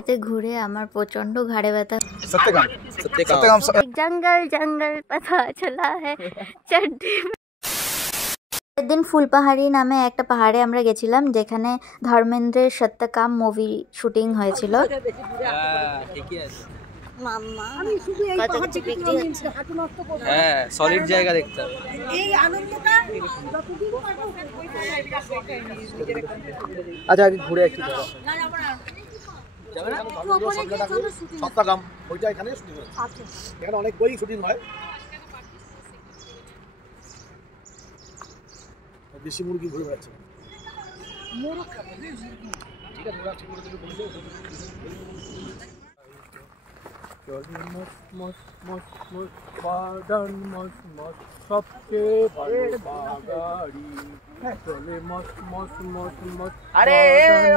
গাড়িতে ঘুরে আমার প্রচন্ড ঘাড়ে ব্যথা। सत्यकाम जंगल जंगल पता चला है चड्डी। একদিন ফুলপাহাড়ি নামে একটা পাহাড়ে আমরা গেছিলাম, যেখানে ধর্মেন্দ্রের সত্যকাম মুভি শুটিং হয়েছিল। মাম্মা কত কিছু বিক্রি হচ্ছে। হ্যাঁ, সলিড জায়গা দেখতে হবে। এই আনন্দটা যতদিন পাবো আচ্ছা আগে ঘুরে একটু যাবো। সত্যকাম ওইটা এখানে শুটিং হয়। আচ্ছা, এখানে অনেক বই শুটিং হয়। দেশি মুরগি ঘুরে বেড়াচ্ছে। মোরগ খাবে ঠিক আছে, ওরা ঠিক করে দিলে বলবে। মস মস মস মস বাদান মস মস সবচেয়ে ভালো বাগাড়ি চলে মস মস মস মস। আরে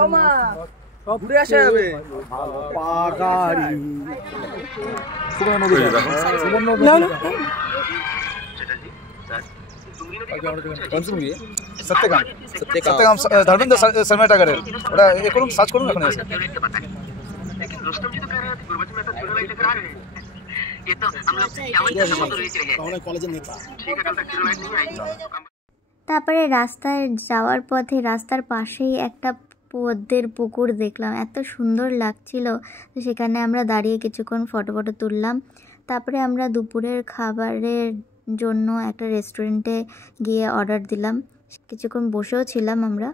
ওমা সব ঘুরে আসে যাবে বাগাড়ি। সুবর্ণ নদী সুবর্ণ নদী না कौन सी मूवी है? सत्यकाम सत्यकाम धर्मेंद्र शर्मा टाइगर ওটা এখন সার্চ করুন এখন এসে। लेकिन रुस्तम जी तो कह रहे थे गुरबचन में तो जीरो लाइट लेकर आ रहे हैं। ये तो हम लोग क्या संबंध रही है कौन है कॉलेज नेता ठीक है, कल तक जीरो लाइट नहीं आएगी। তারপরে রাস্তায় যাওয়ার পথে রাস্তার পাশেই একটা পদ্মের পুকুর দেখলাম, এত সুন্দর লাগছিল। তো সেখানে আমরা দাঁড়িয়ে কিছুক্ষণ ফটো তুললাম। তারপরে আমরা দুপুরের খাবারের জন্য একটা রেস্টুরেন্টে গিয়ে অর্ডার দিলাম, কিছুক্ষণ বসেও ছিলাম আমরা।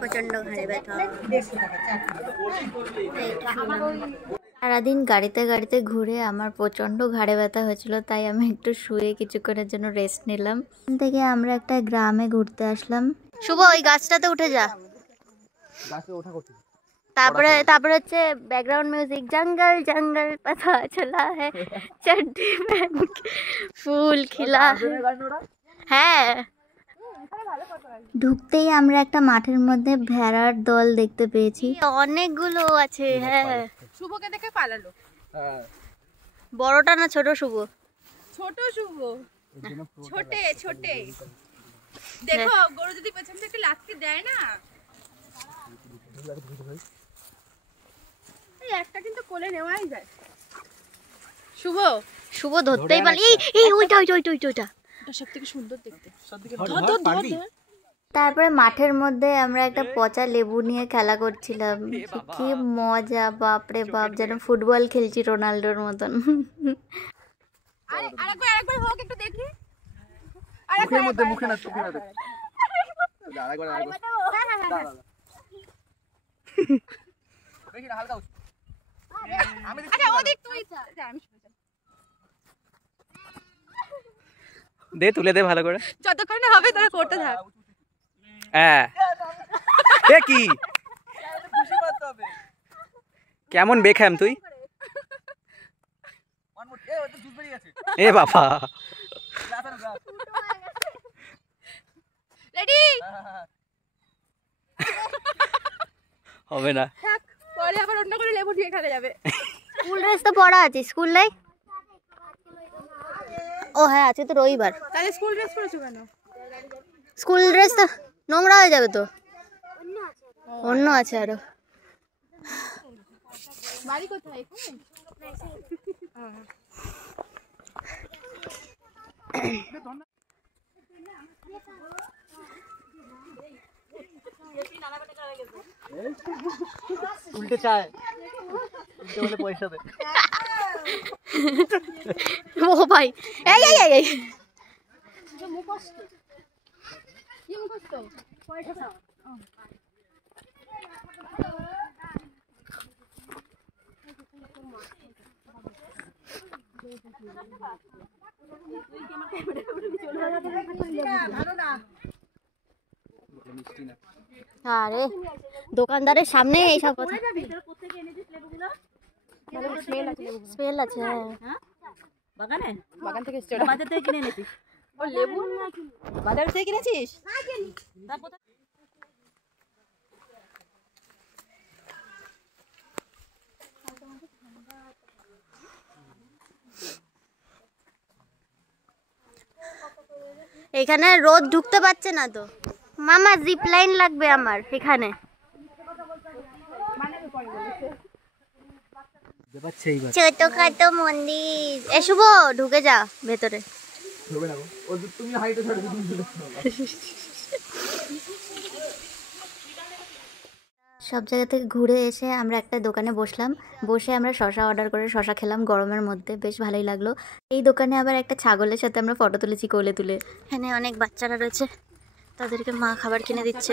প্রচন্ড ঘাড়ে ব্যথা। সারাদিন গাড়িতে গাড়িতে ঘুরে আমার প্রচন্ড ঘাড়ে ব্যথা হয়েছিল, তাই আমি একটু শুয়ে কিছুক্ষণের জন্য রেস্ট নিলাম। এখান থেকে আমরা একটা গ্রামে ঘুরতে আসলাম। শুভ ওই গাছটাতে উঠে যা। তারপরে হচ্ছে ব্যাকগ্রাউন্ড মিউজিক, জঙ্গল জঙ্গল पता चला है चड्डी पहन के ফুল খিলা। হ্যাঁ, ঢুকতেই আমরা একটা মাঠের মধ্যে ভেড়ার দল দেখতে পেয়েছি, অনেকগুলো আছে। হ্যাঁ, শুভকে দেখে পালালো। হ্যাঁ, বড়টা না ছোট শুভ? ছোট শুভ, ছোটে ছোটে। দেখো গরু যদি পেছন থেকে লাথি দেয় না, এই একটা কিন্তু কোলে নেওয়াই যায়। শুভ শুভ ধরতেই পারলি। এই ওইটা ওইটা ওইটা ওইটা এটা সবথেকে সুন্দর দেখতে। তারপরে মাঠের মধ্যে আমরা একটা পচা লেবু নিয়ে খেলা করছিলাম, কি মজা, বাপরে বাপ, যেন ফুটবল খেলছি রোনাল্ডোর মতন। আরেকবার হোক একটু দেখি। মুখের মধ্যে মুখে না চোখে না দে। আরেকবার দেখি না হালকা আমি দেখি। আচ্ছা ওদিক তুই যা, আমি শুনে দে তুলে দে ভালো করে, যতক্ষণ না হবে তোরা করতে থাক। হ্যাঁ এ কি খুশি করতে হবে, কেমন বেখাম তুই? এ বাবা রেডি হবে না, পরে আবার অন্য করে লেবু দিয়ে খেলা যাবে। স্কুল ড্রেস তো পরা আছে, স্কুল নাই? ও হ্যাঁ আছে তো, রবিবার। তাহলে স্কুল ড্রেস পরেছো কেন? স্কুল ড্রেস তো নোংরা হয়ে যাবে তো, অন্য আছে আরো। বাড়ি কোথায়? উল্টে চায়, উল্টে বলে পয়সা দে। ও ভাই এই এই এই এই মুখস্থ কি মুখস্থ? পয়সা দাও। আরে দোকানদারের সামনে এইসব কথা। স্মেল আছে। হ্যাঁ, বাগানে বাগান থেকে বাজার থেকে কিনে এনেছিস? ও লেবু বাজার থেকে কিনেছিস? এখানে রোদ ঢুকতে পারছে না তো। মামা জিপ লাইন লাগবে আমার এখানে। ছোটখাটো মন্দির। এ শুভ ঢুকে যা ভেতরে। সব জায়গা থেকে ঘুরে এসে আমরা একটা দোকানে বসলাম, বসে আমরা শশা অর্ডার করে শশা খেলাম গরমের মধ্যে, বেশ ভালোই লাগলো। এই দোকানে আবার একটা ছাগলের সাথে আমরা ফটো তুলেছি কোলে তুলে। এখানে অনেক বাচ্চারা রয়েছে, তাদেরকে মা খাবার কিনে দিচ্ছে।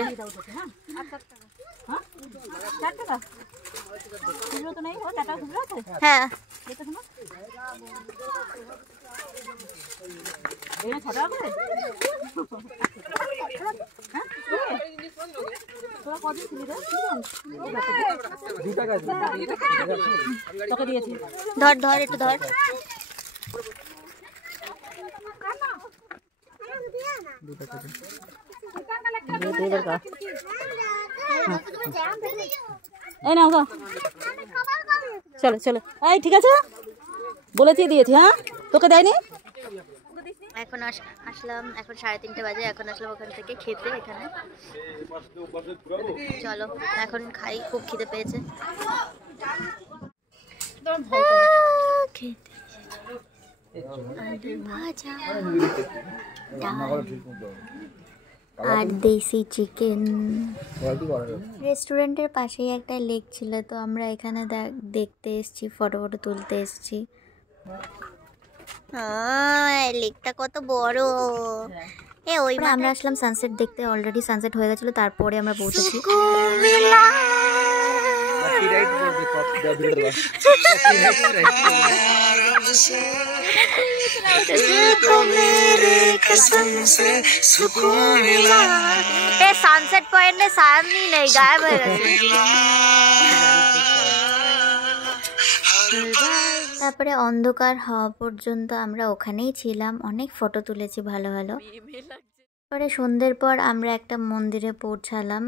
হ্যাঁ ধর ধর একটু ধর। এই নাও গো, চলো চলো। এই ঠিক আছে, বলেছি দিয়েছি। হ্যাঁ তোকে দেয়নি। এখন আসলাম, এখন 3:30 বাজে। এখন আসলাম ওখান থেকে খেতে এখানে। চলো এখন খাই, খুব খিদে পেয়েছে। আর দেশি চিকেন। রেস্টুরেন্টের পাশেই একটা লেক ছিল, তো আমরা এখানে দেখতে এসেছি, ফটো তুলতে এসেছি। লেকটা কত বড়। ওই আমরা আসলাম সানসেট দেখতে, অলরেডি সানসেট হয়ে গেছিল, তারপরে আমরা পৌঁছেছি। সানসেট পয়েন্টে সামনে নেই, গায়েব হয়ে গেছে। তারপরে অন্ধকার হওয়া পর্যন্ত আমরা ওখানেই ছিলাম, অনেক ফটো তুলেছি ভালো ভালো। পরে সন্ধ্যের পর আমরা একটা মন্দিরে পৌঁছালাম।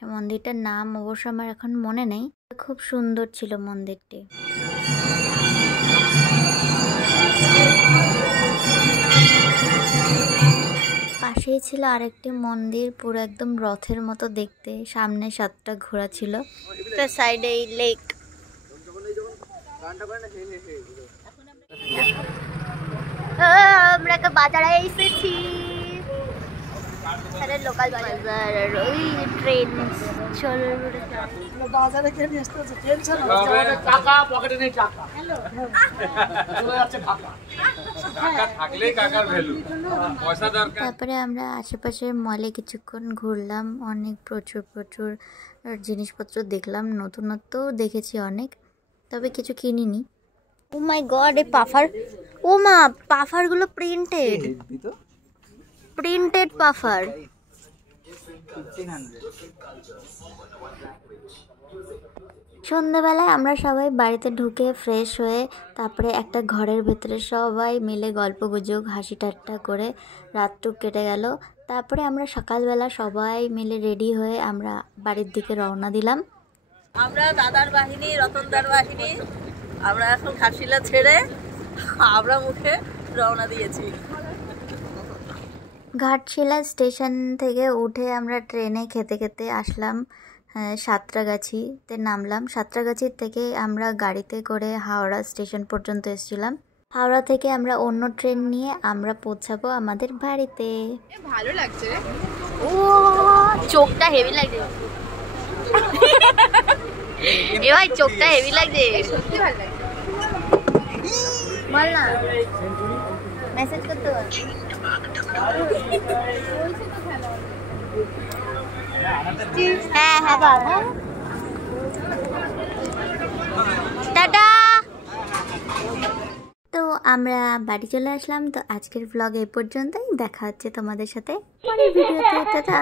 মন্দিরটার নাম অবশ্য আমার এখন মনে নেই, খুব সুন্দর ছিল মন্দিরটি। পাশেই ছিল আরেকটি মন্দির, পুরো একদম রথের মতো দেখতে, সামনে 7টা ঘোড়া ছিল, তার সাইডে এই লেক। আমরা একটা বাজারে এসেছি, লোকাল বাজার। আর ওই ট্রেন বাজারে তারপরে আমরা আশেপাশের মলে কিছুক্ষণ ঘুরলাম, অনেক প্রচুর জিনিসপত্র দেখলাম, নতুনত্ব দেখেছি অনেক, তবে কিছু কিনিনি। ও মাই গড, এই পাফার, ও মা পাফার গুলো প্রিন্টেড পাফার। সন্ধ্যাবেলায় আমরা সবাই বাড়িতে ঢুকে ফ্রেশ হয়ে তারপরে একটা ঘরের ভেতরে সবাই মিলে গল্প গুজব হাসি ঠাট্টা করে রাতটুক কেটে গেল। তারপরে আমরা সকালবেলা সবাই মিলে রেডি হয়ে আমরা বাড়ির দিকে রওনা দিলাম। আমরা দাদার বাহিনী, রতনদার বাহিনী, আমরা এখন ঘাটশিলা ছেড়ে আমরা মুখে রওনা দিয়েছি। ঘাটশিলা স্টেশন থেকে উঠে আমরা ট্রেনে খেতে খেতে আসলাম সাঁতরাগাছিতে নামলাম। সাঁতরাগাছির থেকে আমরা গাড়িতে করে হাওড়া স্টেশন পর্যন্ত এসেছিলাম। হাওড়া থেকে আমরা অন্য ট্রেন নিয়ে আমরা পৌঁছাবো আমাদের বাড়িতে। ভালো লাগছে রে, ও চোখটা হেভি লাগছে। এ ভাই চোখটা হেভি লাগছে, সত্যি ভালো লাগছে। বল না, মেসেজ করতে বল। হ্যাঁ হ্যাঁ বাবা, টাটা। তো আমরা বাড়ি চলে আসলাম। তো আজকের ব্লগ এই পর্যন্তই, দেখা হচ্ছে তোমাদের সাথে পরের ভিডিওতে। টাটা।